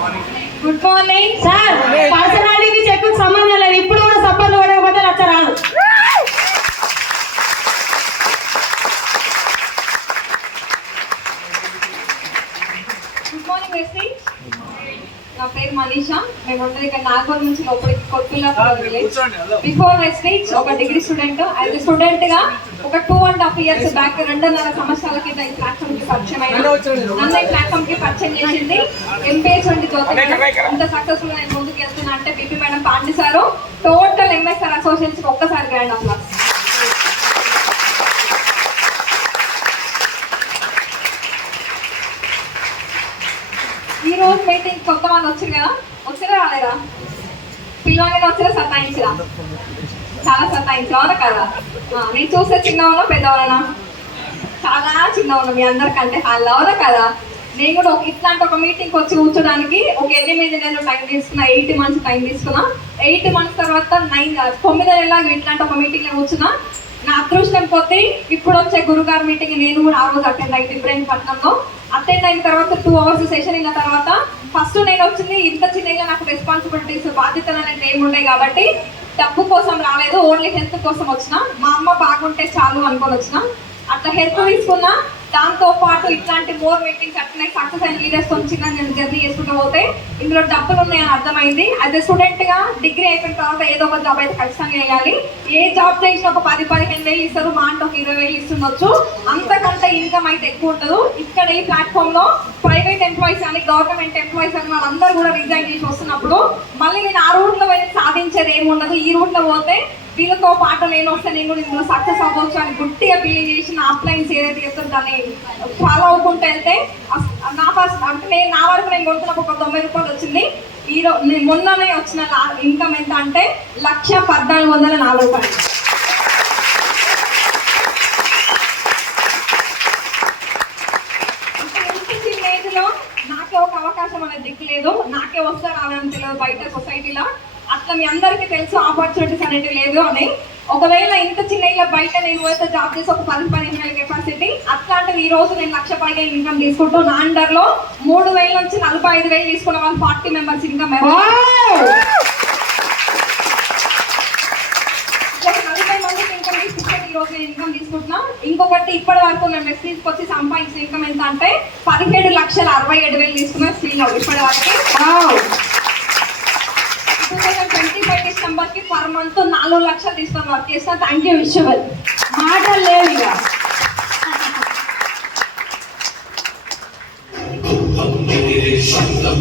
Good morning sir పర్సనాలిటీకి check సంబంధం లేదు ఇప్పుడు కూడా సప్పర్లు పడకపోతే లచ్చ రాదు గుడ్ మార్నింగ్ వెస్టీ నా పేరు మనీషా. మేము ఉండేది ఇక్కడ నాగోల్ నుంచి లోపలికి కొట్టుకున్న బిఫోర్ వెస్టీజ్ ఒక డిగ్రీ స్టూడెంట్ యాజ్ స్టూడెంట్గా ఒక two and half years back రెండున్నర సంవత్సరాల కింద ఈ ప్లాట్ఫామ్కి పరిచయం అయినా నన్ను ఈ ప్లాట్ఫామ్కి పరిచయం చేసింది ఎంపీఎస్ వంటి జ్యోతి. ఇంత సక్సెస్ఫుల్ నేను ముందుకు వెళ్తున్నా అంటే బీపీ మేడం పాండిసారు టోటల్ ఎంఎస్ఆర్ అసోసియేట్స్కి ఒక్కసారి గ్రాండ్ అప్లాస్ రోజు మీటింగ్ కొత్త మంది వచ్చారు కదా? వచ్చారా రాలేరా పిల్లవాడిని వచ్చారా సతాయించరా? చాలా సతాయించరా. అవునా కదా? నేను చూస్తే చిన్నవాళ్ళ పెద్దవాళ్ళనా చాలా చిన్నవాళ్ళు మీ అందరికంటే. వాళ్ళు అవునా కదా? నేను కూడా ఒక ఇట్లాంటి ఒక మీటింగ్ వచ్చి కూర్చోడానికి ఒక ఎనిమిది నెలలు టైం తీసుకున్నా ఎయిట్ మంత్స్ టైం తీసుకున్నా. ఎయిట్ మంత్స్ తర్వాత నైన్ తొమ్మిది నెలలు ఇట్లాంటి ఒక మీటింగ్లో కూర్చున్నా. నా అదృష్టం కొద్దీ ఇప్పుడు వచ్చే గురుగారు మీటింగ్ నేను కూడా ఆ రోజు అటెండ్ అయింది ఇబ్రాహీంపట్నంలో అటెండ్ అయిన తర్వాత టూ అవర్స్ సెషన్ అయిన తర్వాత ఫస్ట్ నేను వచ్చింది ఇంత చిన్నగా నాకు రెస్పాన్సిబిలిటీస్ బాధ్యతలు అనేది ఏమి ఉన్నాయి కాబట్టి డబ్బు కోసం రాలేదు ఓన్లీ హెల్త్ కోసం వచ్చిన. మా అమ్మ బాగుంటే చాలు అనుకొని వచ్చిన. అట్లా హెల్త్ తీసుకున్నా దాంతో పాటు ఇట్లాంటి మోర్ మీటింగ్స్ అట్లనే సక్సెస్ అయిన లీడర్స్ చిన్న నేను జర్నీ చేసుకుంటూ పోతే ఇందులో డబ్బులు ఉన్నాయని అర్థమైంది. అదే స్టూడెంట్గా డిగ్రీ అయిపోయిన తర్వాత ఏదో ఒక జాబ్ అయితే ఖచ్చితంగా వేయాలి ఏ జాబ్ చేసినా ఒక పది పదిహేను వేలు ఇస్తారు మా అంటే ఒక ఇరవై వేలు ఇస్తుండొచ్చు. అంతకంటే ఇన్కమ్ అయితే ఎక్కువ ఉండదు. ఇక్కడ ఈ ప్లాట్ఫామ్లో ప్రైవేట్ ఎంప్లాయీస్ అని గవర్నమెంట్ ఎంప్లాయీస్ అని వాళ్ళందరూ కూడా రిజైన్ చేసి వస్తున్నప్పుడు మళ్ళీ నేను ఆ రూట్లో వెళ్ళి సాధించేది ఏమి ఉండదు. ఈ రూట్లో పోతే వీళ్ళతో పాటు నేను వస్తే నేను కూడా ఇందులో సక్సెస్ అవ్వచ్చు అని గుట్టిగా బిలీవ్ చేసి నా అప్లైన్స్ ఏదైతే చేస్తారో దాన్ని ఫాలో అవ్వకుంటూ వెళ్తే నా ఫస్ట్ అంటే నేను నా వరకు నేను కొడుతున్నప్పుడు ఒక తొంభై రూపాయలు వచ్చింది. ఈ నేను మొన్ననే వచ్చిన ఇన్కమ్ ఎంత అంటే లక్ష పద్నాలుగు వందల నాలుగు రూపాయలు. అంటే నాకే ఒక అవకాశం అనేది దిక్కులేదు. నాకే వస్తా రాదని తెలియదు బయట సొసైటీలో అట్లా మీ అందరికీ తెలుసు ఆపర్చునిటీస్ అనేది లేదు అని. ఒకవేళ ఇంత చిన్న ఏజ్లో బయట నేను పోతే జాబ్ చేసి ఒక పది పదిహేను వేల కెపాసిటీ అట్లాంటివి ఈ రోజు నేను లక్ష పైగా ఇన్కమ్ తీసుకుంటూ నా అండర్లో మూడు వేల నుంచి నలభై ఐదు వేలు తీసుకున్న వాళ్ళు ఫార్టీ మెంబర్స్ ఇన్కమ్ నలభై మందికి ఇన్కమ్ తీసుకుంటే ఈ రోజు నేను ఇన్కమ్ తీసుకుంటున్నా. ఇంకొకటి ఇప్పటి వరకు మేము మెస్సీజ్కి వచ్చి సంపాదించిన ఇన్కమ్ ఎంత అంటే పదిహేడు లక్షల అరవై ఏడు వేలు తీసుకున్న స్త్రీలో ఇప్పటి వరకు. మెంబర్కి పర్ మంత్ నాలుగు లక్షలు ఇస్తాం వర్క్ చేస్తా థ్యాంక్ యూ విశ్వల్ మాటలు లేవు ఇక శబ్దం